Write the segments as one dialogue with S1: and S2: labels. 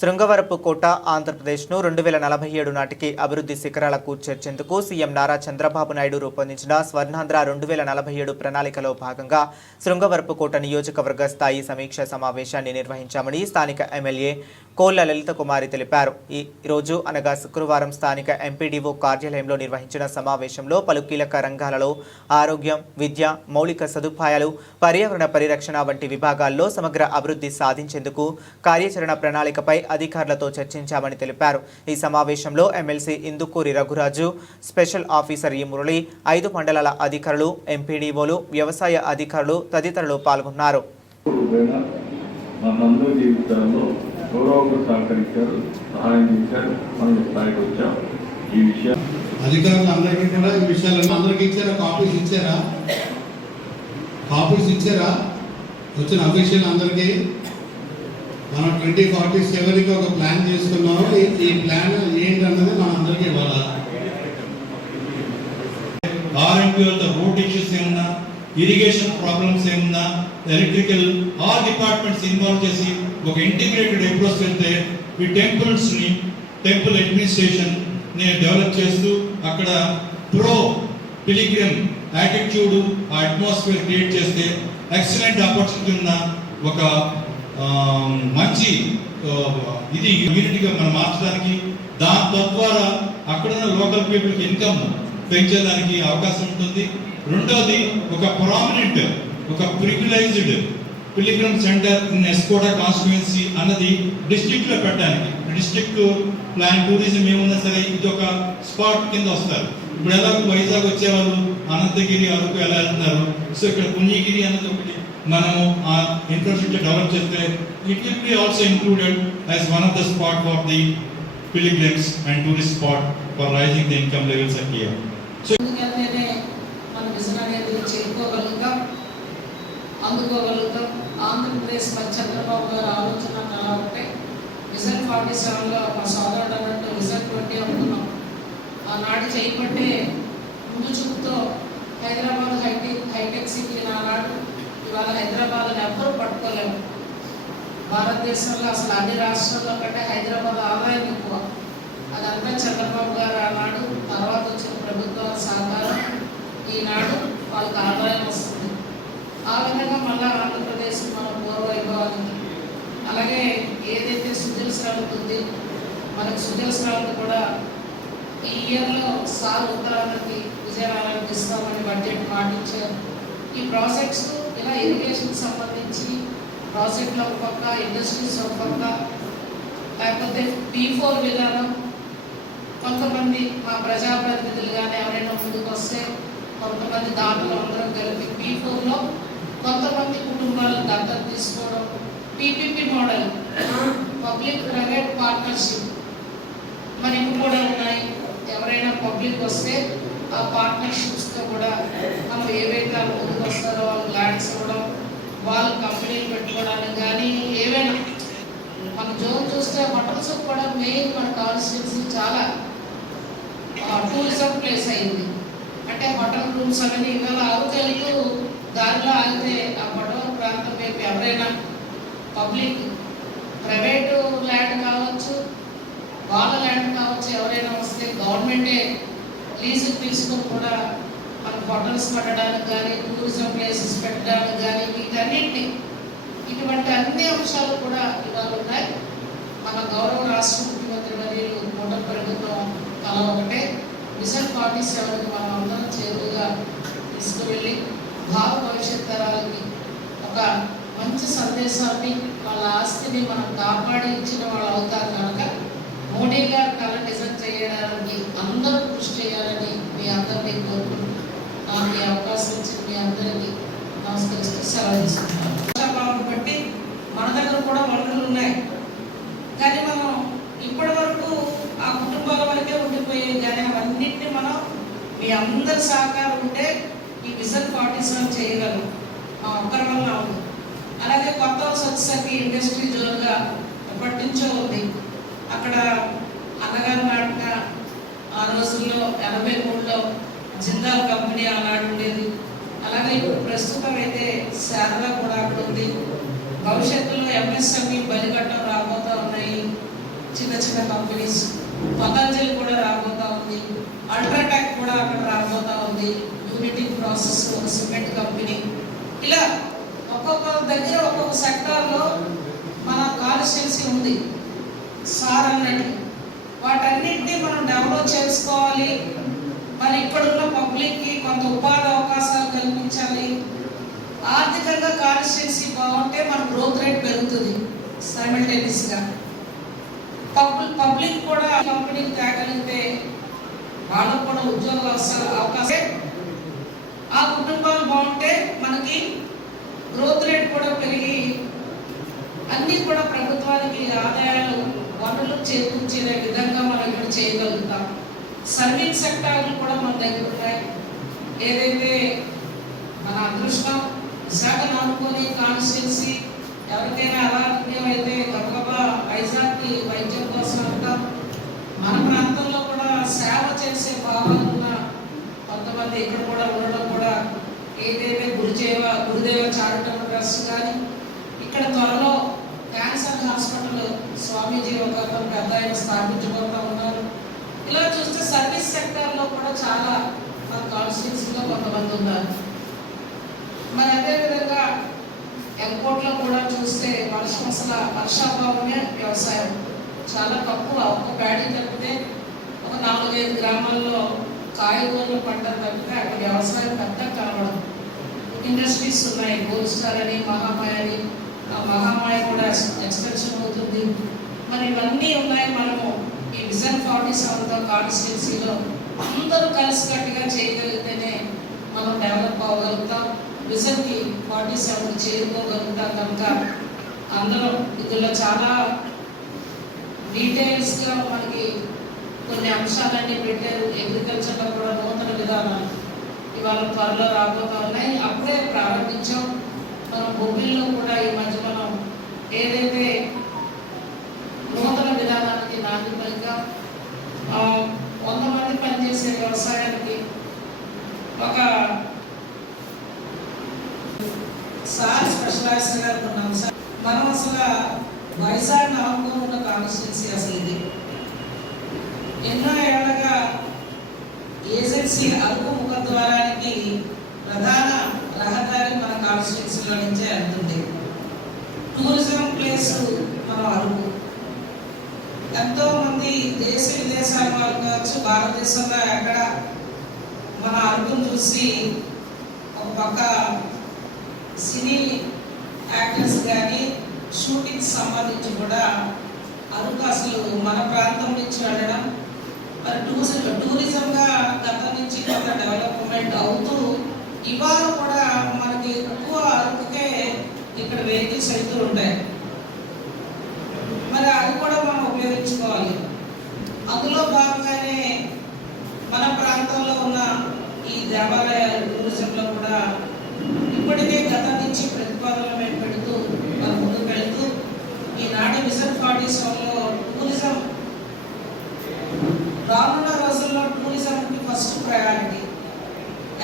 S1: శృంగవరపు కోట ఆంధ్రప్రదేశ్ను రెండు వేల నలభై ఏడు నాటికి అభివృద్ధి శిఖరాలకు చేర్చేందుకు సీఎం నారా చంద్రబాబు నాయుడు రూపొందించిన స్వర్ణాంధ్ర రెండు వేల నలభై ఏడు ప్రణాళికలో భాగంగా శృంగవరపు కోట నియోజకవర్గ స్థాయి సమీక్ష సమావేశాన్ని నిర్వహించామని స్థానిక ఎమ్మెల్యే కోళ్ళ లలిత కుమారి తెలిపారు. ఈ రోజు అనగా శుక్రవారం స్థానిక ఎంపీడీఓ కార్యాలయంలో నిర్వహించిన సమావేశంలో పలు కీలక రంగాలలో ఆరోగ్యం విద్య మౌలిక సదుపాయాలు పర్యావరణ పరిరక్షణ వంటి విభాగాల్లో సమగ్ర అభివృద్ధి సాధించేందుకు కార్యాచరణ ప్రణాళికపై అధికారులతో చర్చించామని తెలిపారు. ఈ సమావేశంలో MLC Indukuri Raghuraju special officer ఈ మురళి ఐదు మండలాల అధికారులు ఎంపీడీఓలు వ్యవసాయ అధికారులు తదితరులు పాల్గొన్నారు.
S2: రూపేణ మనందరి జీవితాల్లో గౌరవంగా సహకరించారు సహాయం చేశారు మనం ఈ స్థాయికి వచ్చాం. ఈ విషయం
S3: అధికారులు అందరికీ కూడా ఈ విషయాలను అందరికీ ఇచ్చారా? కాపీస్ ఇచ్చారా? కాపీస్ ఇచ్చారా? వచ్చిన అఫీషియల్ అందరికీ? మనం ట్వంటీ ఫార్టీ సెవెన్కి ఒక ప్లాన్ చేసుకున్నాము. ఈ- ఈ ప్లాన్ ఏంటన్నది మన అందరికీ ఇవ్వాలి?
S4: ఆర్ఎంపీలతో రోడ్ ఇష్యూస్ ఏమన్నా ఇరిగేషన్ ప్రాబ్లమ్స్ ఏమన్నా ఎలక్ట్రికల్ ఆల్ డిపార్ట్మెంట్స్ ఇన్వాల్వ్ చేసి ఒక ఇంటిగ్రేటెడ్ అప్రోచ్ వెళ్తే ఈ టెంపుల్స్ని టెంపుల్ అడ్మినిస్ట్రేషన్ని డెవలప్ చేస్తూ అక్కడ ప్రో పిలిగ్రిమ్ యాటిట్యూడ్ ఆ అట్మాస్ఫియర్ క్రియేట్ చేస్తే ఎక్సలెంట్ ఆపర్చునిటీ ఉన్న ఒక మంచి ఇది యూనిట్గా మనం మార్చడానికి దాని తద్వారా అక్కడున్న లోకల్ పీపుల్కి ఇన్కమ్ పెంచేదానికి అవకాశం ఉంటుంది. రెండోది ఒక ప్రామినెంట్ ఒక ప్రివిలైజ్డ్ పిలిగ్రమ్ సెంటర్ ఇన్ ఎస్కోడా కాన్స్టిట్యుయెన్సీ అన్నది డిస్ట్రిక్ట్లో పెట్టడానికి. డిస్ట్రిక్ట్ ప్లాన్ టూరిజం ఏమున్నా సరే ఇది ఒక స్పాట్ కింద వస్తారు. ఇప్పుడు ఎలా వైజాగ్ వచ్చేవాళ్ళు అనంతగిరి అరకు ఎలా వెళ్తున్నారు? సో ఇక్కడ పుణ్యగిరి అన్నది ఒకటి. మనము ఆ ఇన్ఫ్రాస్ట్రక్చర్ డెవలప్ చేస్తే it will be also included as one of the spot for the pilgrims and tourist spot for raising the income levels at here
S5: ముందుకెళ్తేనే మన విజన్ అనేది చేరుకోగలుగుతాం అందుకోగలుగుతాం. ఆంధ్రప్రదేశ్ మరి చంద్రబాబు గారు ఆలోచన అలా ఉంటే విజన్ ఫార్టీ సెవెన్లో మా సోదరుడు అన్నట్టు విజన్ ట్వంటీ అనుకున్నాం ఆనాడు చేయబట్టే ముందు చూపుతో హైదరాబాద్ హైటెక్ హైటెక్ సిటీ ఆనాడు ఇవాళ హైదరాబాద్ని ఎవ్వరూ పట్టుకోలేము. భారతదేశంలో అసలు అన్ని రాష్ట్రాల్లో కంటే హైదరాబాద్ ఆదాయం ఎక్కువ. అదంతా చంద్రబాబు గారు ఆనాడు తర్వాత వచ్చిన ప్రభుత్వాల సహకారం ఈనాడు వాళ్ళకి ఆదాయం వస్తుంది. ఆ విధంగా మళ్ళా ఆంధ్రప్రదేశ్ మన పూర్వ అలాగే ఏదైతే సుజల శ్రావతి ఉంది మనకు సుజల శ్రావతి కూడా ఈ ఇయర్లో సార్ ఉత్తరాంధ్రకి విజయనగరానికి ఇస్తామని బడ్జెట్ మాటించారు ఈ ప్రాజెక్ట్స్ ఇలా ఇరిగేషన్ సంబంధించి ప్రాజెక్టుల ఒక పక్క ఇండస్ట్రీస్ ఒక పక్క లేకపోతే పీ ఫోర్ విధానం కొంతమంది మా ప్రజాప్రతినిధులు కానీ ఎవరైనా ముందుకు వస్తే కొంతమంది దాంట్లో అందరం కలిపి పీ ఫోర్లో కొంతమంది కుటుంబాలను దత్తత తీసుకోవడం PPP model public private partnership మరి ఇవి కూడా ఉన్నాయి? ఎవరైనా పబ్లిక్ వస్తే ఆ పార్ట్నర్షిప్స్తో కూడా మనం ఏవైతే ముందుకు వస్తారో వాళ్ళు ల్యాండ్స్ ఇవ్వడం వాళ్ళు కంపెనీలు పెట్టుకోవడానికి కానీ ఏవైనా మన జోన్ చూస్తే హోటల్స్ కూడా మెయిన్ మన కాన్స్టిట్యున్సీ చాలా టూరిజం ప్లేస్ అయింది. అంటే హోటల్ రూమ్స్ అనేది ఇవాళ ఆగుతూ దారిలో ఆగితే ఆ హోటల్ ప్రాంతం వైపు ఎవరైనా పబ్లిక్ ప్రైవేటు ల్యాండ్ కావచ్చు వాళ్ళ ల్యాండ్ కావచ్చు ఎవరైనా వస్తే గవర్నమెంటే లీజుకు తీసుకొని కూడా హోటల్స్ పెట్టడానికి కానీ టూరిజం ప్లేసెస్ పెట్టడానికి కానీ వీటన్నిటిని ఇటువంటి అన్ని అంశాలు కూడా ఇవాళ ఉన్నాయి. మన గౌరవ రాష్ట్ర ముఖ్యమంత్రి మరియు కూటమి ప్రభుత్వం కల ఒకటే. విజన్ ఫార్టీ సెవెన్ మనం అందరం చేరువుగా తీసుకువెళ్ళి భావ భవిష్యత్ తరాలకి ఒక మంచి సందేశాన్ని వాళ్ళ ఆస్తిని మనం కాపాడి ఇచ్చిన వాళ్ళు అవుతారు కనుక మోడీ గారు కళ నిజం చేయడానికి అందరూ కృషి చేయాలని మీ అందరినీ కోరుకుంటున్నాను. నాకు ఈ అవకాశం ఇచ్చిన మీ అందరికీ నమస్కరిస్తూ సెలవు తీసుకుంటాను బట్టి మన దగ్గర కూడా వనరులు ఉన్నాయి. కానీ మనం ఇప్పటి వరకు ఆ కుటుంబాల వరకే ఉండిపోయాయి కానీ అవన్నిటిని మనం మీ అందరి సహకారం ఉంటే ఈ విజన్ ఫార్టీ సెవెన్ చేయగలం. మా ఒక్కరి వల్ల ఉంది అలాగే కొత్త సత్సంగి ఇండస్ట్రీ జోన్గా ఎప్పటి నుంచో ఉంది. అక్కడ అన్నగారు నాటిన ఆ రోజుల్లో ఎనభై మూడులో జిందాల్ కంపెనీ ఆనాడు ఉండేది. అలాగే ఇప్పుడు ప్రస్తుతం అయితే శారద కూడా అక్కడ ఉంది. భవిష్యత్తులో ఎంఎస్ఎంఈ బలిగట్టం రాబోతా ఉన్నాయి. చిన్న చిన్న కంపెనీస్. పతంజలి కూడా రాబోతా ఉంది. అల్ట్రాటెక్ కూడా అక్కడ రాబోతా ఉంది. యూనిటీ ప్రాసెస్ ఒక సిమెంట్ కంపెనీ. ఇలా ఒక్కొక్క దగ్గర ఒక్కొక్క సెక్టార్లో మన కాన్స్టిట్యున్సీ ఉంది. సార్ అన్నట్టు. వాటన్నిటిని మనం డెవలప్ చేసుకోవాలి. మరి ఇప్పుడున్న పబ్లిక్కి కొంత ఉపాధి అవకాశాలు కల్పించాలి. ఆర్థికంగా కాన్స్టిట్యున్సీ బాగుంటే మన గ్రోత్ రేట్ పెరుగుతుంది సైమల్టేనియస్గా పబ్లిక్ పబ్లిక్ కూడా కంపెనీకి తేగలిగితే వాళ్ళకు కూడా ఉద్యోగ అవకాశం. ఆ కుటుంబాలు బాగుంటే మనకి గ్రోత్ రేట్ కూడా పెరిగి అన్నీ కూడా ప్రభుత్వానికి ఆదాయాలు వనరులు చేకూర్చే విధంగా మనం ఇక్కడ చేయగలుగుతాం. సర్వీస్ సెక్టార్లు కూడా మన దగ్గర ఉన్నాయి ఏదైతే మన అదృష్టం విశాఖ అనుకొని కాన్స్టిట్యున్సీ ఎవరికైనా అనారోగ్యం అయితే గబగబా వైజాగ్కి వైద్యం కోసం వెళ్తాం. మన ప్రాంతంలో కూడా సేవ చేసే భావాలు ఉన్న కొంతమంది ఇక్కడ కూడా ఉండడం కూడా ఏదైతే గురుదేవ గురుదేవ చారిటబుల్ ట్రస్ట్ కానీ ఇక్కడ త్వరలో క్యాన్సర్ హాస్పిటల్ స్వామీజీ ఒక పెద్ద ఆయన స్థాపించబోతా ఉన్నారు. ఇలా చూస్తే సర్వీస్ సెక్టార్లో కూడా చాలా మన కాన్స్టిట్యున్సీలో కొంతమంది ఉన్నారు. మరి అదేవిధంగా ఎయిర్పోర్ట్లో కూడా చూస్తే వర్షం అసలు వర్షాభావమే వ్యవసాయం. చాలా తక్కువ. ఒక ప్యాడీ తప్పితే ఒక నాలుగైదు గ్రామాల్లో కాయగూరలు పంట తప్పితే అక్కడ వ్యవసాయం పెద్ద కలవడం ఇండస్ట్రీస్ ఉన్నాయి. గోల్డ్ స్టార్ అని మహామాయ అని ఆ మహామాయ కూడా ఎక్స్పెన్షన్ అవుతుంది. మరి ఇవన్నీ ఉన్నాయి మనము ఈ విజన్ ఫార్టీ సెవెన్తో కాన్స్టిట్యున్సీలో అందరూ కలిసికట్టుగా చేయగలిగితేనే మనం డెవలప్ అవ్వగలుగుతాం. విజన్కి ఫార్టీ సెవెన్ చేరుకోగలుగుతాం కనుక అందరం ఇందులో చాలా డీటెయిల్స్గా మనకి కొన్ని అంశాలన్నీ పెట్టారు. అగ్రికల్చర్లో కూడా నూతన విధానాలు ఇవాళ త్వరలో రాబోతా ఉన్నాయి. అప్పుడే ప్రారంభించాం. మనం భూమిలో కూడా ఈ మధ్య మనం ఏదైతే నూతన విధానానికి నాంది పలికాం వంద మంది పనిచేసే వ్యవసాయానికి ఒక సార్ స్పెషలైజ్ గారు సార్. మనం అసలు వైజాగ్ నామంలో ఉన్న కాన్స్టిట్యున్సీ అసలు ఇది. ఎన్నో ఏళ్ళగా ఏజెన్సీ అరకు ముఖద్వారానికి ప్రధాన రహదారి మన కాన్స్టిట్యున్సీలో నుంచే వెళ్తుంది టూరిజం ప్లేస్ మన అరకు. ఎంతో మంది దేశ విదేశాల వారు కావచ్చు భారతదేశంలో ఎక్కడ మన అరకును చూసి ఒక పక్క సినీ యాక్టర్స్ కానీ షూటింగ్ సంబంధించి కూడా అరకు అసలు మన ప్రాంతం నుంచి వెళ్ళడం మరి టూరిజం టూరిజంగా గత నుంచి కొంత డెవలప్మెంట్ అవుతూ ఇవాళ కూడా మనకి ఎక్కువ అరకుకే ఇక్కడ వెహికల్స్ అవుతూ ఉంటాయి. మరి అది కూడా మనం ఉపయోగించుకోవాలి. అందులో భాగంగానే మన ప్రాంతంలో ఉన్న ఈ దేవాలయాలు టూరిజంలో కూడా ఇప్పటికే గత నుంచి ప్రతిపాదనలు ఏర్పడి పెడుతూ మన ముందుకు వెళుతూ ఈనాటి విజన్ ఫార్టీ సెవెన్లో టూరిజం రానున్న రోజుల్లో టూరిజంకి ఫస్ట్ ప్రయారిటీ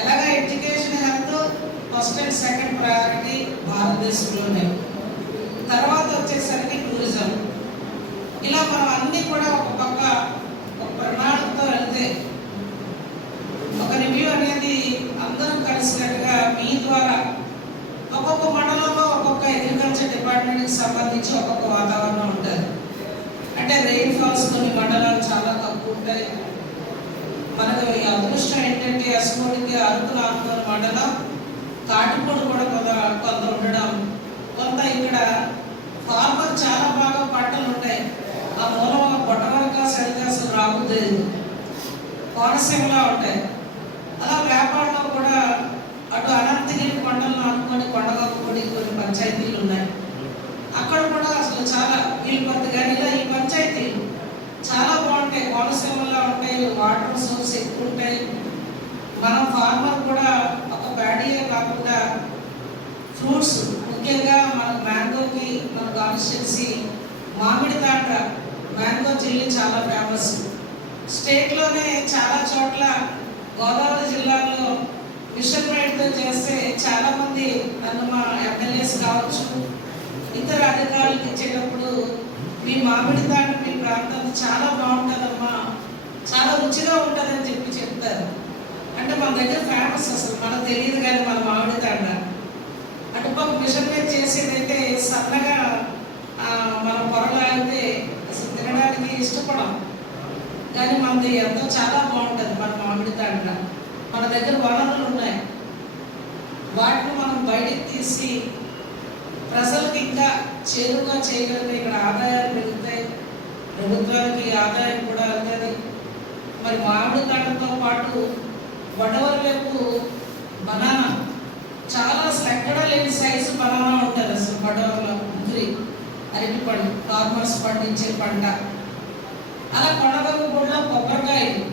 S5: ఎలాగ education health first and second priority భారతదేశంలోనే తర్వాత వచ్చేసరికి టూరిజం ఇలా మనం అన్ని కూడా ఒక పక్క ఒక ప్రణాళికతో వెళ్తే ఒక రివ్యూ అనేది అందరం కలిసినట్టుగా మీ ద్వారా ఒక్కొక్క మండలంలో ఒక్కొక్క అగ్రికల్చర్ డిపార్ట్మెంట్కి సంబంధించి ఒక్కొక్క వాతావరణం ఉంటుంది అంటే రెయిన్ ఫాల్స్ కొన్ని మండలాలు చాలా తక్కువ ఉంటాయి మనకు ఈ అదృష్టం ఏంటంటే అస్మోడికి అరకు నాలుగు మండలం తాటిపూడి కూడా కొంత కొంత ఉండడం. కొంత ఇక్కడ ఫార్మర్ చాలా బాగా పంటలు ఉంటాయి. ఆ మూలం పొట్టవరక సరిగ్గా అసలు రాబోతుంది కోనసీమలా ఉంటాయి. అలా వ్యాపారంలో కూడా అటు అనంతగిరి కొండలను అనుకొని కొండగొప్పడి కొన్ని పంచాయతీలు ఉన్నాయి. అక్కడ కూడా అసలు చాలా వీలుపత్తి కానీ ఇలా ఈ పంచాయతీలు చాలా బాగుంటాయి ఉంటాయి వాటర్ సోర్స్ ఎక్కువ ఉంటాయి మనం ఫార్మర్ కూడా ఒక బ్యాడీయే కాకుండా ఫ్రూట్స్ ముఖ్యంగా మన మ్యాంగోకి మన కాన్స్టిట్యున్సీ మామిడి తాట మ్యాంగో జిల్లి చాలా ఫేమస్. స్టేట్లోనే చాలా చోట్ల గోదావరి జిల్లాలో మిషన్ రైడ్తో చేస్తే చాలామంది నన్ను మా ఎమ్మెల్యేస్ కావచ్చు ఇతర అధికారులకు ఇచ్చేటప్పుడు మీ మామిడి తాట మీ ప్రాంతం చాలా బాగుంటుందమ్మా చాలా రుచిగా ఉంటుందని చెప్పి చెప్తారు. అంటే మన దగ్గర ఫేమస్ అసలు. మనకు తెలియదు కానీ మన మామిడి తాండ. అటుపక్క మిషన్ మీద చేసేదైతే సన్నగా మన పొరలాగితే అసలు తినడానికి ఇష్టపడం. కానీ మనది ఎంతో చాలా బాగుంటుంది మన మామిడి తాండ. మన దగ్గర వనరులు ఉన్నాయి. వాటిని మనం బయటికి తీసి ప్రజలకు ఇంకా చేరువుగా చేయగలిగితే ఇక్కడ ఆదాయాలు పెరుగుతాయి. ప్రభుత్వానికి ఆదాయం మామిడి తాటతో పాటు వడవల బనానా. చాలా అసలు ఎక్కడా లేని సైజు బనానా ఉంటుంది అసలు వడవల ఉసిరి అరటి పండు ఫార్మర్స్ పండించే పంట. అలా కొడగలు కూడా కొబ్బరికాయలు.